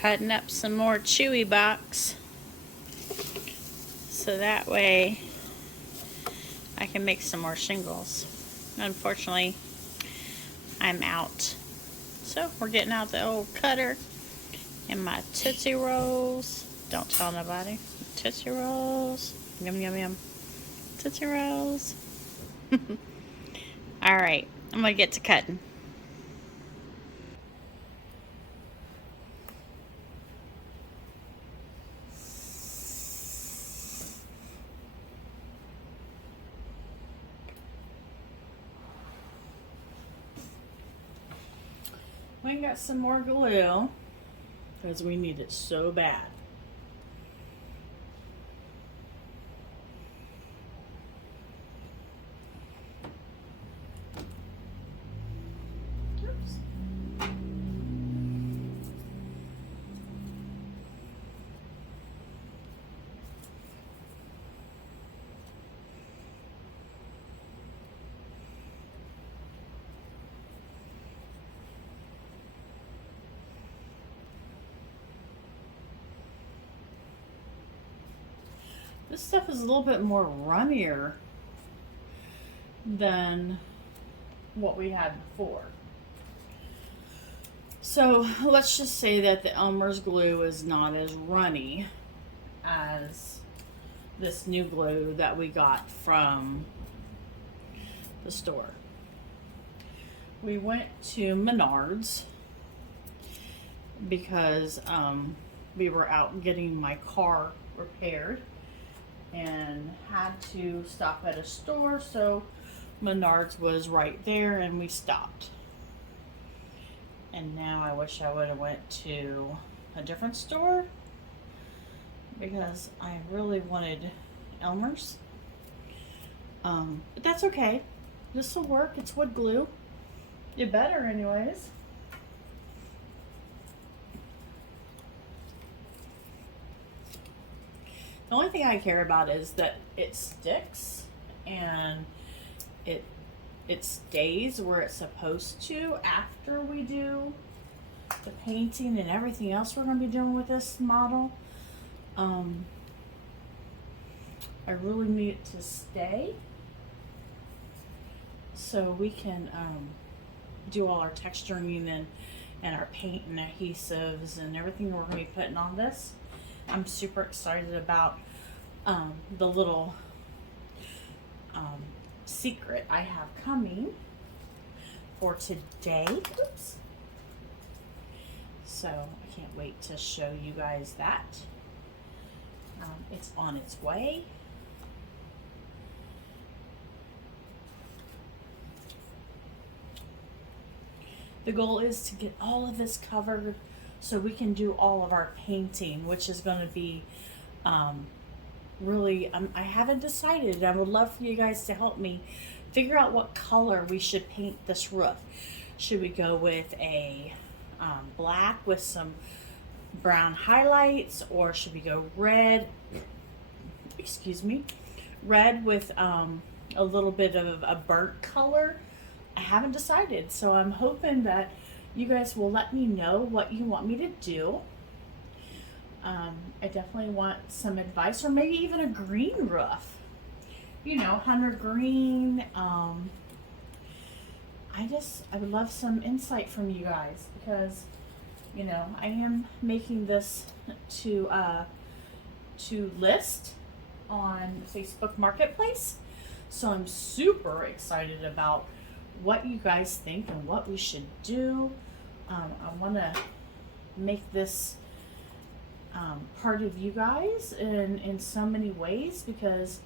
cutting up some more Chewy Box so that way I can make some more shingles. Unfortunately, I'm out. So we're getting out the old cutter and my Tootsie Rolls. Don't tell nobody. Tootsie Rolls. Yum, yum, yum. Tootsie Rolls. Alright, I'm going to get to cutting. We got some more glue because we need it so bad. Oops. This stuff is a little bit more runnier than what we had before. So let's just say that the Elmer's glue is not as runny as this new glue that we got from the store. We went to Menards because we were out getting my car repaired and had to stop at a store, so Menards was right there and we stopped. And now I wish I would have went to a different store because I really wanted Elmer's. But that's okay. This will work. It's wood glue. It better anyways. The only thing I care about is that it sticks and it stays where it's supposed to after we do the painting and everything else we're going to be doing with this model. I really need it to stay so we can do all our texturing and our paint and adhesives and everything we're going to be putting on this. I'm super excited about the little secret I have coming for today. Oops. So I can't wait to show you guys that. It's on its way. The goal is to get all of this covered so we can do all of our painting, which is going to be really, I haven't decided. I would love for you guys to help me figure out what color we should paint this roof. Should we go with a black with some brown highlights, or should we go red, excuse me, red with a little bit of a burnt color? I haven't decided, so I'm hoping that you guys will let me know what you want me to do. I definitely want some advice, or maybe even a green roof. You know, hunter green. I would love some insight from you guys because, you know, I am making this to list on Facebook Marketplace. So I'm super excited about what you guys think and what we should do. I want to make this part of you guys in so many ways because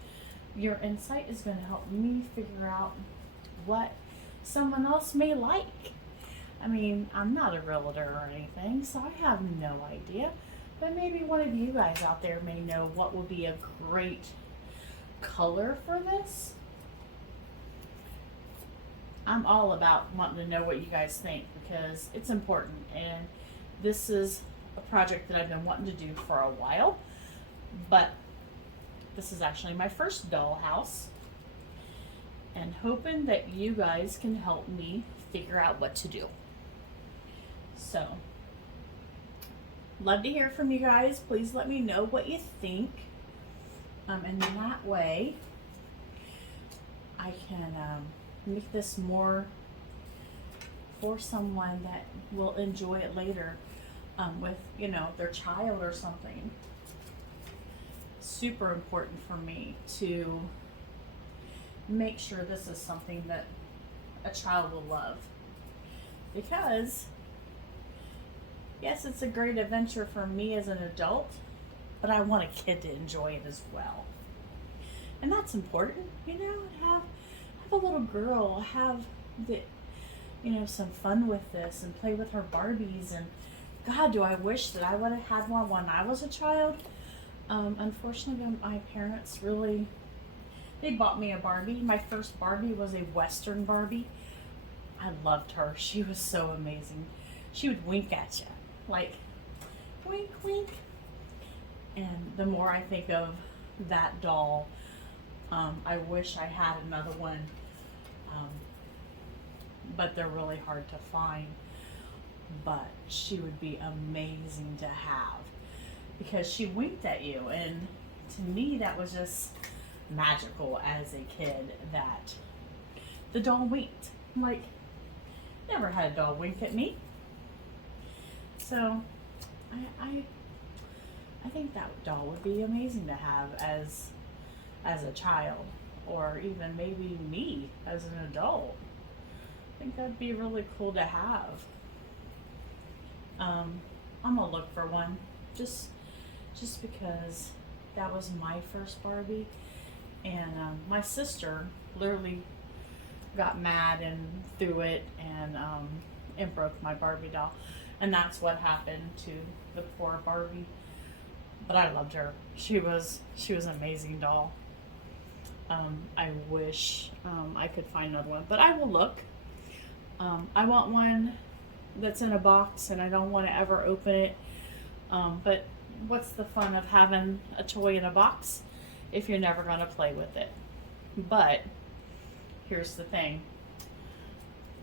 your insight is going to help me figure out what someone else may like. I mean, I'm not a realtor or anything, so I have no idea. But maybe one of you guys out there may know what would be a great color for this. I'm all about wanting to know what you guys think because it's important, and this is a project that I've been wanting to do for a while, but this is actually my first dollhouse, and hoping that you guys can help me figure out what to do. So Love to hear from you guys. Please let me know what you think. And then that way I can make this more for someone that will enjoy it later with, you know, their child or something. Super important for me to make sure this is something that a child will love, because yes, it's a great adventure for me as an adult, but I want a kid to enjoy it as well. And that's important, you know, have a little girl, have the, you know, some fun with this and play with her Barbies. And God, do I wish that I would have had one when I was a child. Unfortunately, my parents really, they bought me a Barbie. My first Barbie was a Western Barbie. I loved her. She was so amazing. She would wink at you, like, wink, wink. And the more I think of that doll, I wish I had another one, but they're really hard to find. But she would be amazing to have, because she winked at you, and to me that was just magical as a kid, that the doll winked. I'm like, never had a doll wink at me. So I think that doll would be amazing to have as a child, or even maybe me as an adult. I think that'd be really cool to have. I'm gonna look for one, just because that was my first Barbie, and my sister literally got mad and threw it and broke my Barbie doll, and that's what happened to the poor Barbie. But I loved her. She was an amazing doll. I wish I could find another one, but I will look. I want one that's in a box, and I don't want to ever open it. But what's the fun of having a toy in a box if you're never going to play with it? But here's the thing.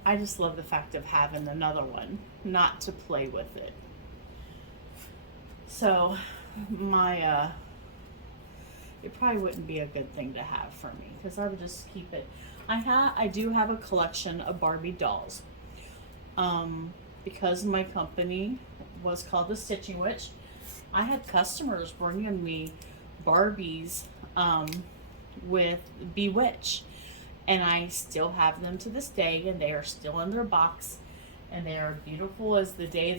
I just love the fact of having another one, not to play with it. So it probably wouldn't be a good thing to have for me, because I would just keep it. I do have a collection of Barbie dolls. Because my company was called the Stitching Witch, I had customers bringing me Barbies with Bewitch, and I still have them to this day, and they are still in their box, and they are beautiful as the day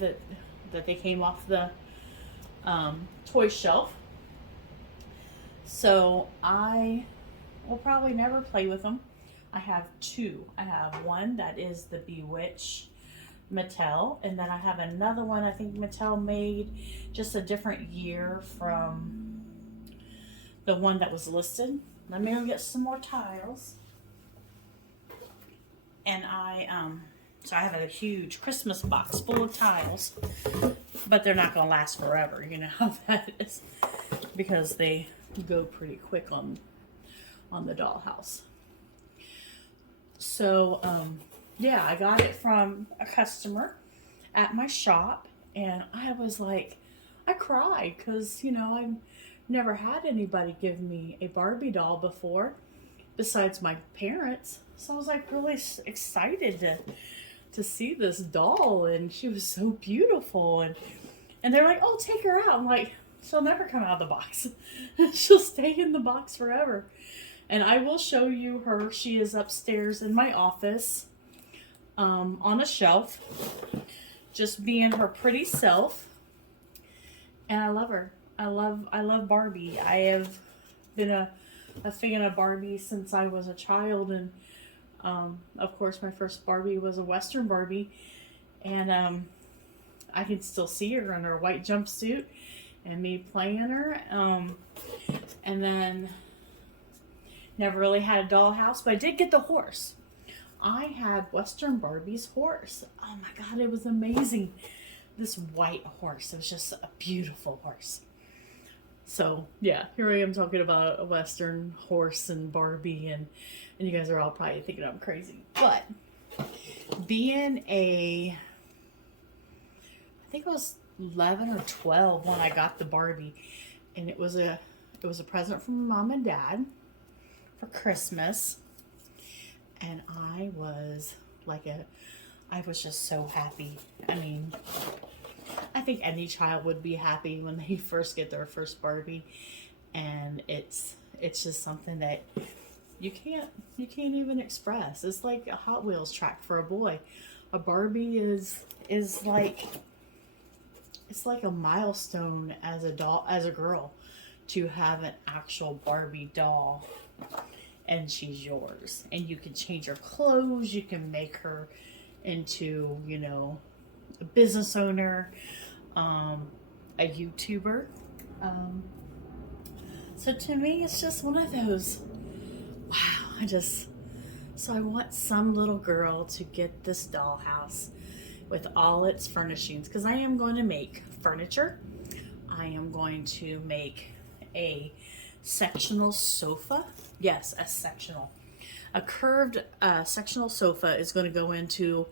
that they came off the toy shelf. So I will probably never play with them. I have two. I have one that is the Bewitch Mattel, and then I have another one I think Mattel made just a different year from the one that was listed. Let me go get some more tiles. And so I have a huge Christmas box full of tiles, but they're not gonna last forever, you know how that is, because they go pretty quick on the dollhouse. So yeah, I got it from a customer at my shop, and I was like, I cried, because, you know, I've never had anybody give me a Barbie doll before besides my parents. So I was like really excited to see this doll, and she was so beautiful, and they're like, oh, take her out. I'm like, she'll never come out of the box. She'll stay in the box forever. And I will show you her. She is upstairs in my office, on a shelf, just being her pretty self. And I love her. I love Barbie. I have been a fan of Barbie since I was a child, and of course my first Barbie was a Western Barbie, and I can still see her in her white jumpsuit and me playing her. And then never really had a dollhouse, but I did get the horse. I had Western Barbie's horse. Oh my God, it was amazing. This white horse. It was just a beautiful horse. So yeah, here I am talking about a Western horse and Barbie, and you guys are all probably thinking I'm crazy. But being I think it was 11 or 12 when I got the Barbie, and it was a present from Mom and Dad for Christmas, and I was just so happy. I mean, I think any child would be happy when they first get their first Barbie, and it's just something that you can't even express. It's like a Hot Wheels track for a boy. A Barbie is like, it's like a milestone as a girl, to have an actual Barbie doll, and she's yours, and you can change her clothes, you can make her into, you know, a business owner, a YouTuber. So to me, it's just one of those, wow, so I want some little girl to get this dollhouse with all its furnishings, because I am going to make furniture. I am going to make a sectional sofa. Yes, a sectional. A curved sectional sofa is going to go into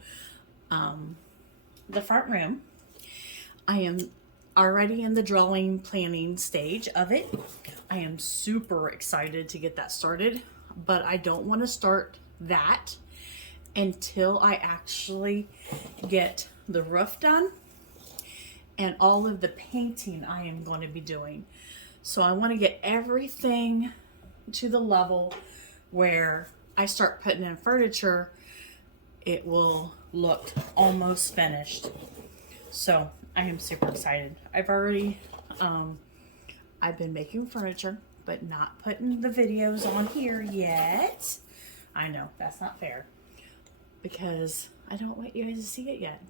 the front room. I am already in the drawing planning stage of it. I am super excited to get that started, but I don't want to start that until I actually get the roof done and all of the painting I am going to be doing. So I want to get everything to the level where I start putting in furniture, it will look almost finished. So I am super excited. I've already, I've been making furniture, but not putting the videos on here yet. I know, that's not fair, because I don't want you guys to see it yet.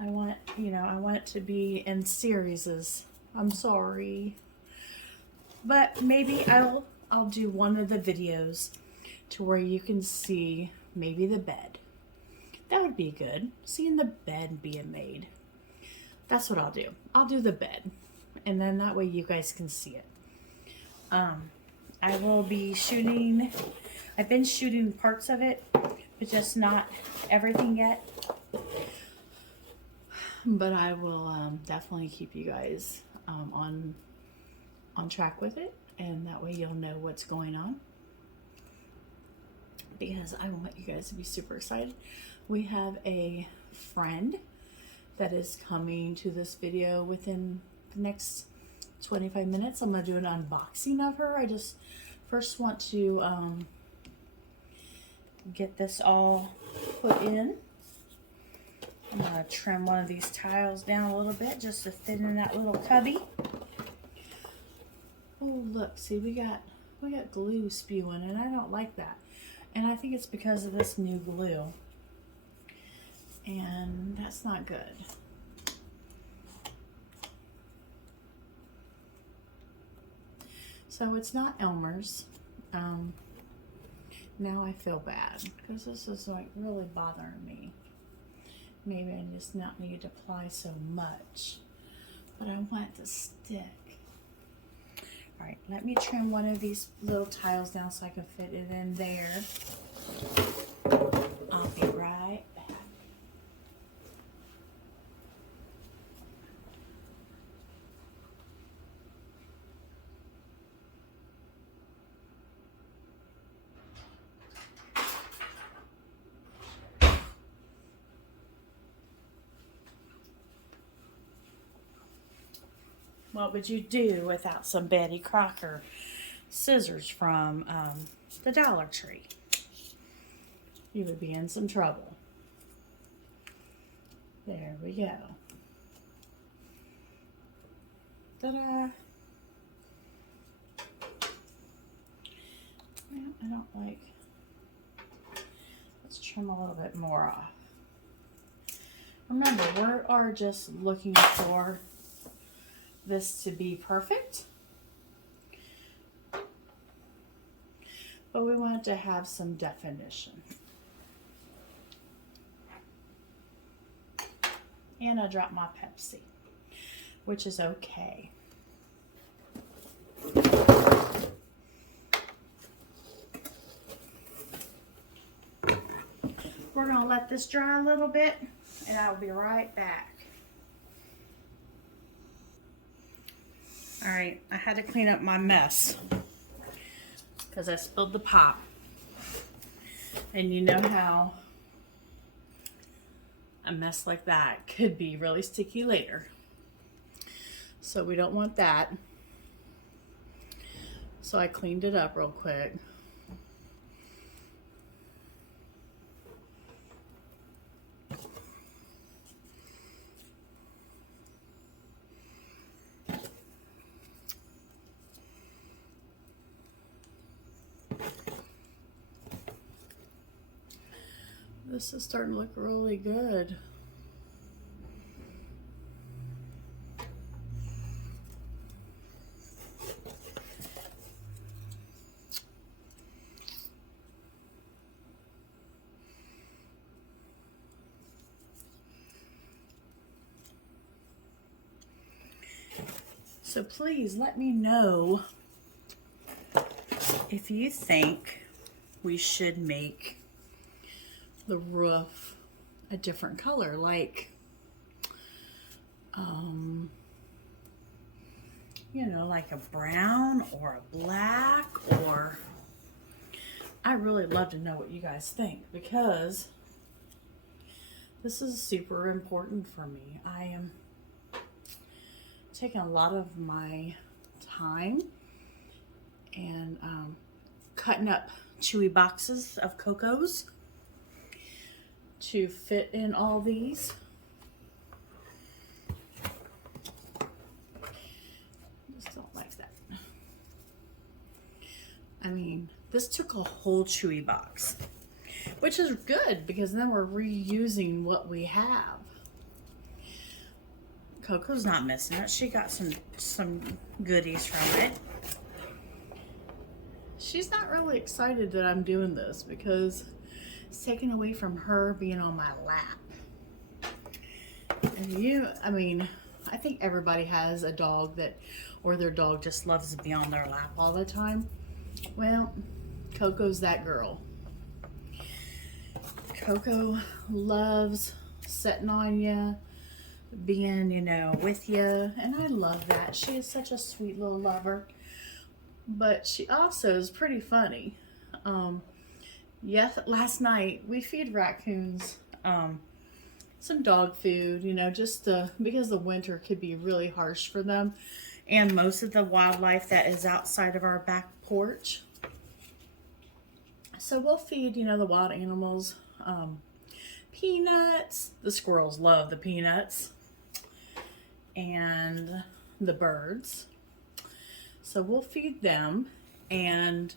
I want, you know, I want it to be in series. I'm sorry. But maybe I'll do one of the videos to where you can see maybe the bed. That would be good. Seeing the bed being made. That's what I'll do. I'll do the bed. And then that way you guys can see it. I will be shooting, I've been shooting parts of it, but just not everything yet. But I will definitely keep you guys on track with it, and that way you'll know what's going on, because I want you guys to be super excited. We have a friend that is coming to this video within the next 25 minutes. I'm going to do an unboxing of her. I just first want to get this all put in. I'm going to trim one of these tiles down a little bit just to fit in that little cubby. Oh, look, see, we got glue spewing, and I don't like that. And I think it's because of this new glue. And that's not good. So it's not Elmer's. Now I feel bad, because this is like really bothering me. Maybe I just not need to apply so much, but I want it to stick. All right, let me trim one of these little tiles down so I can fit it in there. I'll be right back. What would you do without some Betty Crocker scissors from the Dollar Tree? You would be in some trouble. There we go. Ta-da! Well, I don't like... Let's trim a little bit more off. Remember, we are just looking for this to be perfect, but we want it to have some definition. And I dropped my Pepsi, which is okay. We're gonna let this dry a little bit, and I will be right back. All right, I had to clean up my mess because I spilled the pop. And you know how a mess like that could be really sticky later. So we don't want that. So I cleaned it up real quick. This is starting to look really good. So please let me know if you think we should make the roof a different color, like you know, like a brown or a black, or I really love to know what you guys think, because this is super important for me. I am taking a lot of my time and cutting up Chewy boxes of Cocos to fit in all these. Just don't like that. I mean, this took a whole Chewy box, which is good because then we're reusing what we have. Coco's not missing it. She got some goodies from it. She's not really excited that I'm doing this because it's taken away from her being on my lap. And I mean, I think everybody has a dog that, or their dog just loves to be on their lap all the time. Well, Coco's that girl. Coco loves sitting on you, being, you know, with you, and I love that. She is such a sweet little lover, but she also is pretty funny. Yes, last night we feed raccoons some dog food, you know, just because the winter could be really harsh for them, and most of the wildlife that is outside of our back porch. So we'll feed, you know, the wild animals peanuts. The squirrels love the peanuts, and the birds. So we'll feed them, and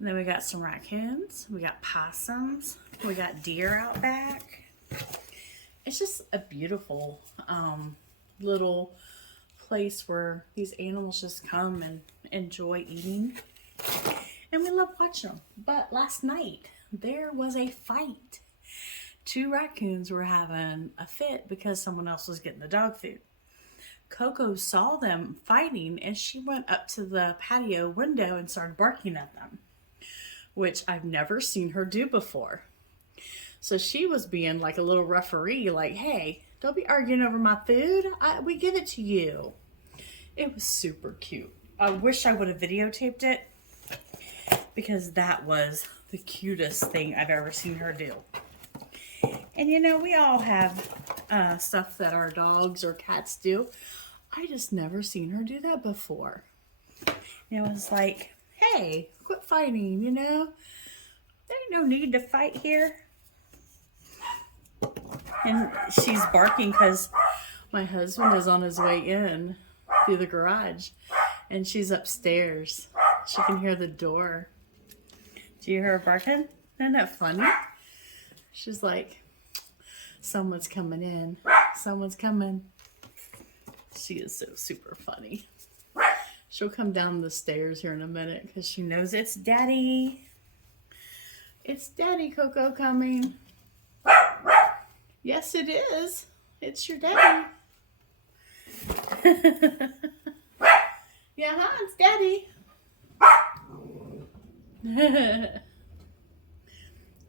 then we got some raccoons, we got possums, we got deer out back. It's just a beautiful little place where these animals just come and enjoy eating, and we love watching them. But last night there was a fight. Two raccoons were having a fit because someone else was getting the dog food. Coco saw them fighting, and she went up to the patio window and started barking at them, which I've never seen her do before. So she was being like a little referee, like, hey, don't be arguing over my food. We give it to you. It was super cute. I wish I would have videotaped it, because that was the cutest thing I've ever seen her do. And you know, we all have stuff that our dogs or cats do. I just never seen her do that before. You know, it's like, hey, quit fighting, you know? There ain't no need to fight here. And she's barking because my husband is on his way in through the garage, and she's upstairs. She can hear the door. Do you hear her barking? Isn't that funny? She's like, someone's coming in. Someone's coming. She is so super funny. She'll come down the stairs here in a minute because she knows it's Daddy. It's Daddy Coco coming. Yes, it is. It's your daddy. Yeah, huh? It's Daddy.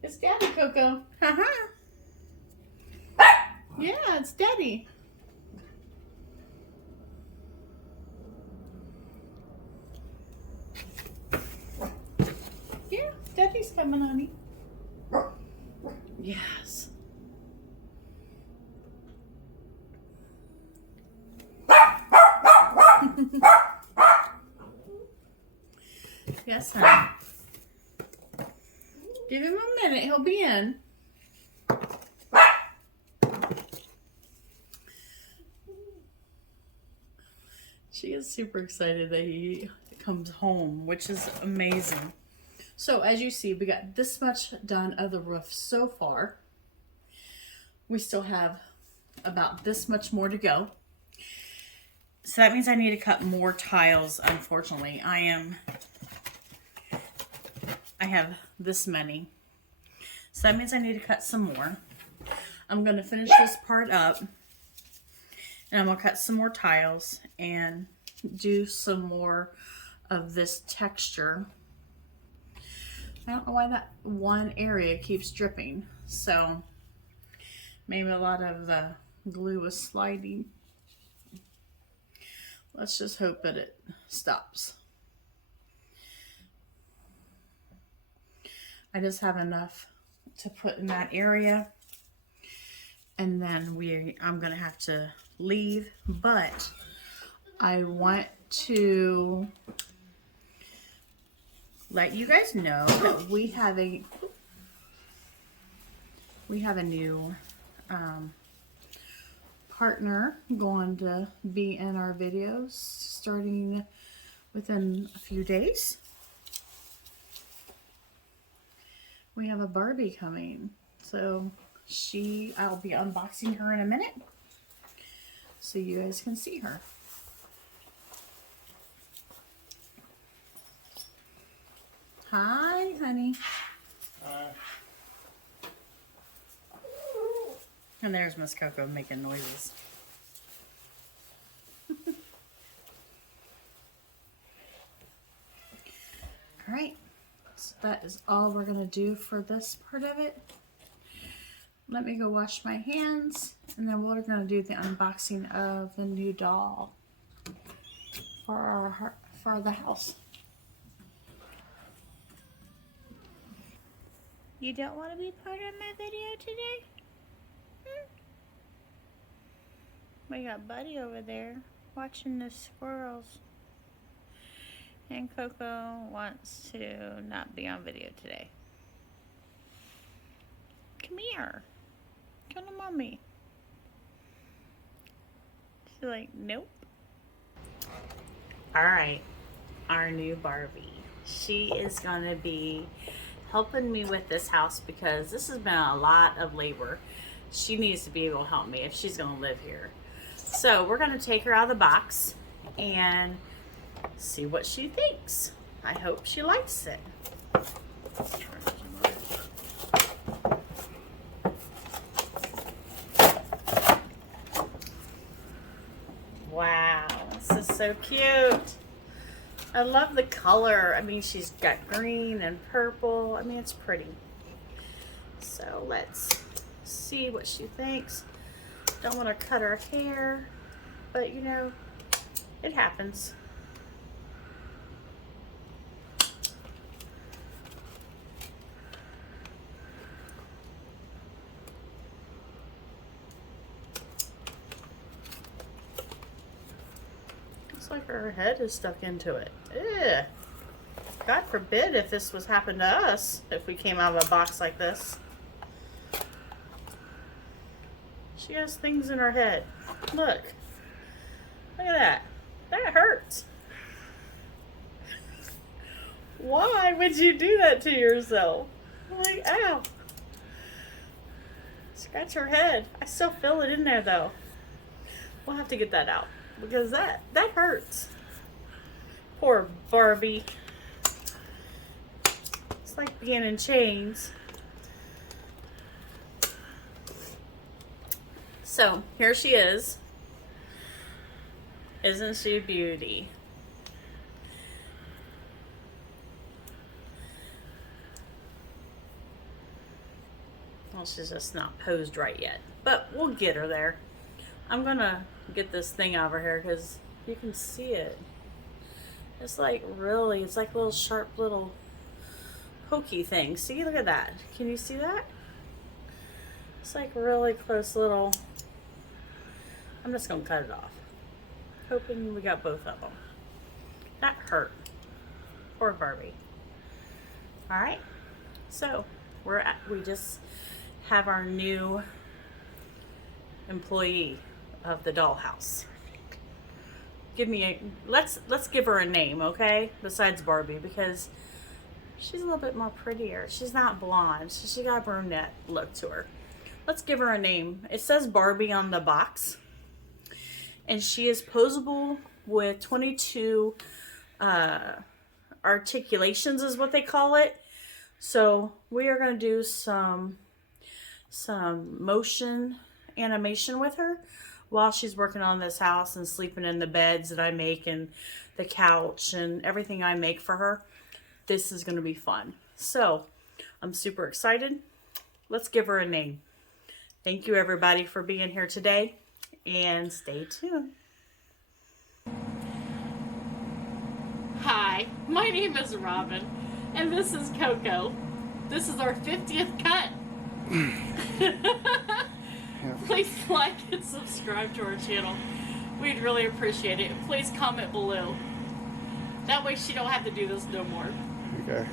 It's Daddy, Coco. Uh-huh. Yeah, it's Daddy. coming, honey. Yes. Yes, honey. Give him a minute. He'll be in. She is super excited that he comes home, which is amazing. So as you see, we got this much done of the roof so far. We still have about this much more to go. So that means I need to cut more tiles, unfortunately. I have this many. So that means I need to cut some more. I'm going to finish this part up. And I'm going to cut some more tiles and do some more of this texture. I don't know why that one area keeps dripping. So maybe a lot of the glue is sliding. Let's just hope that it stops. I just have enough to put in that area. And then I'm going to have to leave, but I want to let you guys know that we have a new partner going to be in our videos starting within a few days. We have a Barbie coming, so I'll be unboxing her in a minute so you guys can see her. Hi, honey. Hi. And there's Miss Coco making noises. All right, so that is all we're gonna do for this part of it. Let me go wash my hands, and then we're gonna do the unboxing of the new doll for the house. You don't want to be part of my video today? We got Buddy over there watching the squirrels. And Coco wants to not be on video today. Come here. Come to mommy. She's like, nope. Alright, our new Barbie. She is going to be helping me with this house because this has been a lot of labor. She needs to be able to help me if she's going to live here. So we're going to take her out of the box and see what she thinks. I hope she likes it. Wow, this is so cute. I love the color. I mean, she's got green and purple. I mean, it's pretty. So let's see what she thinks. Don't want to cut her hair, but you know, it happens. Looks like her head is stuck into it. Ew. God forbid if this was happened to us, if we came out of a box like this. She has things in her head. Look. Look at that. That hurts. Why would you do that to yourself? I'm like, ow. Scratch her head. I still feel it in there though. We'll have to get that out because that hurts. Poor Barbie. It's like being in chains. So here she is. Isn't she a beauty? Well, she's just not posed right yet, but we'll get her there. I'm gonna get this thing over here because you can see it. It's like really, it's like little sharp little pokey thing. See, look at that. Can you see that? It's like really close little. I'm just gonna cut it off. Hoping we got both of them. That hurt. Poor Barbie. All right. So we just have our new employee of the dollhouse. Let's give her a name, okay? Besides Barbie, because she's a little bit more prettier. She's not blonde. She got a brunette look to her. Let's give her a name. It says Barbie on the box. And she is posable with 22 articulations is what they call it. So we are going to do some motion animation with her while she's working on this house and sleeping in the beds that I make and the couch and everything I make for her. This is going to be fun. So I'm super excited. Let's give her a name. Thank you everybody for being here today, and stay tuned. Hi, my name is Robin, and this is Coco. This is our 50th cut. Please like and subscribe to our channel. We'd really appreciate it. Please comment below. That way she don't have to do this no more. Okay.